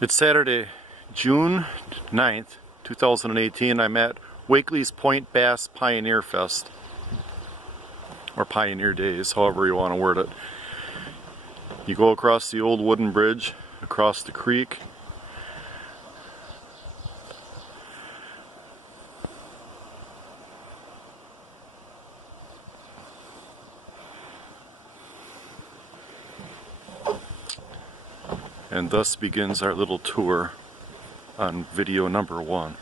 It's Saturday, June 9th, 2018. I'm at Wakely's Pointe Basse Pioneer Fest, or Pioneer Days, however you want to word it. You go across the old wooden bridge, across the creek. And thus begins our little tour on video number 1.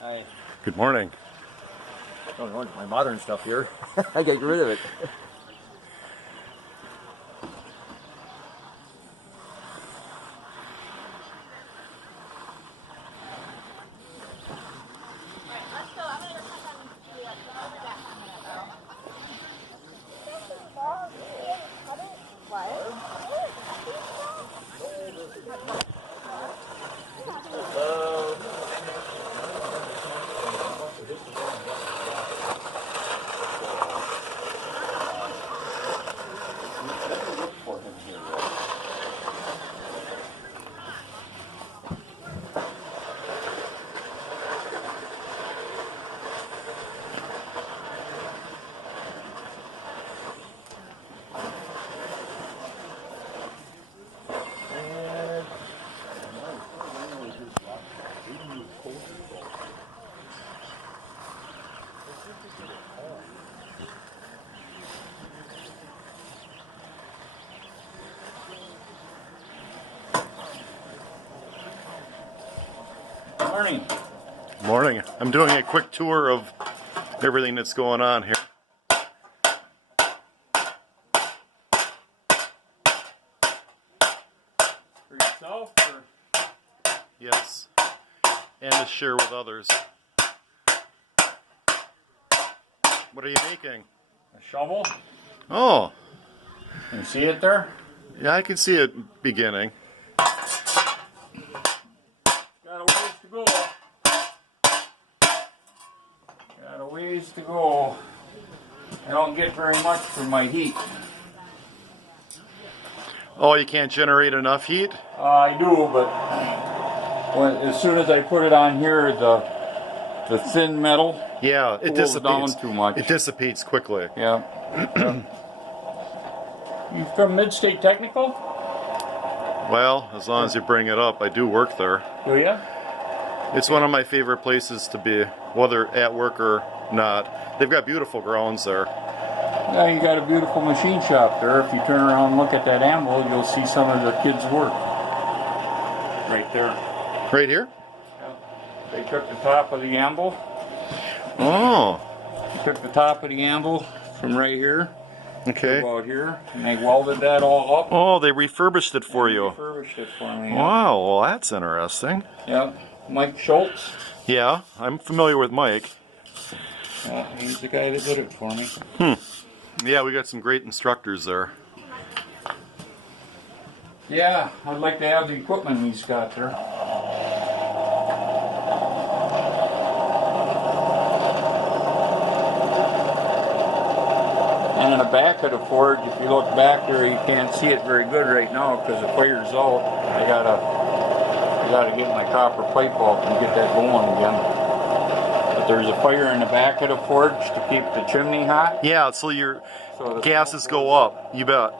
Hi. Good morning. I don't know my modern stuff here. I get rid of it. Morning. Morning. I'm doing a quick tour of everything that's going on here. For yourself or? Yes. And to share with others. What are you making? A shovel? Oh, Can you see it there? yeah, I can see it beginning. Got a ways to go. Got a ways to go. I don't get very much for my heat. Oh, you can't generate enough heat? I do, but as soon as I put it on here, the thin metal Yeah, it cools dissipates. down too much. It dissipates quickly. Yeah. You from Mid-State Technical? Well, as long as you bring it up, I do work there. Do you? It's one of my favorite places to be, whether at work or not. They've got beautiful grounds there. Yeah, you got a beautiful machine shop there. If you turn around and look at that anvil, you'll see some of the kids' work. Right there. Right here? Yeah. They took the top of the anvil. Oh, They took the top of the anvil from right here to okay. about here, and they welded that all up. Oh, they refurbished it for you. Refurbished it for me. Yeah. Wow, well that's interesting. Yeah. Mike Schultz. Yeah, I'm familiar with Mike. Yeah, he's the guy that did it for me. Yeah, we got some great instructors there. Yeah, I'd like to have the equipment he's got there. And in the back of the forge, if you look back there, you can't see it very good right now because the fire's out. I gotta get my copper pipe up and get that going again. But there's a fire in the back of the forge to keep the chimney hot. Yeah, so your So the gases smoke go goes up. You bet.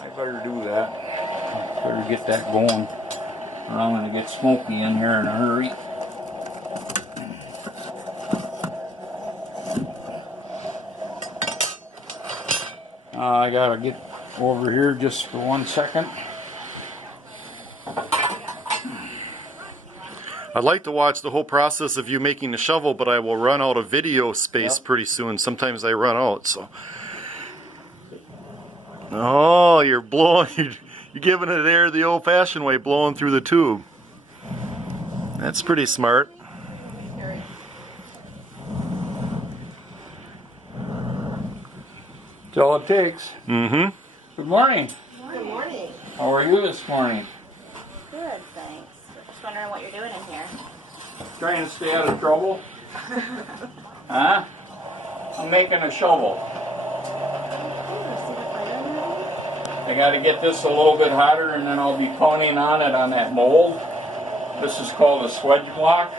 I better do that. Better get that going. Or I'm gonna get smoky in here in a hurry. I gotta get over here just for 1 second. I'd like to watch the whole process of you making the shovel, but I will run out of video space Yep. pretty soon. Sometimes I run out, so. Oh, you're blowing, you're giving it air the old-fashioned way, blowing through the tube. That's pretty smart. That's all it takes. Mm-hmm. Good morning. Good morning. How are you this morning? Good, thanks. Just wondering what you're doing in here. Trying to stay out of trouble? Huh? I'm making a shovel. I got to get this a little bit hotter and then I'll be pounding on it on that mold. This is called a swedge block.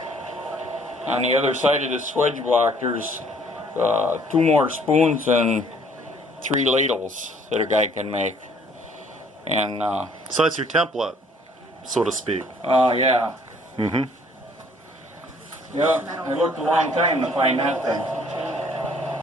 On the other side of the swedge block there's 2 more spoons and 3 ladles that a guy can make. And So that's your template, so to speak. yeah. Mm-hmm. Yeah, I looked a long time to find that thing.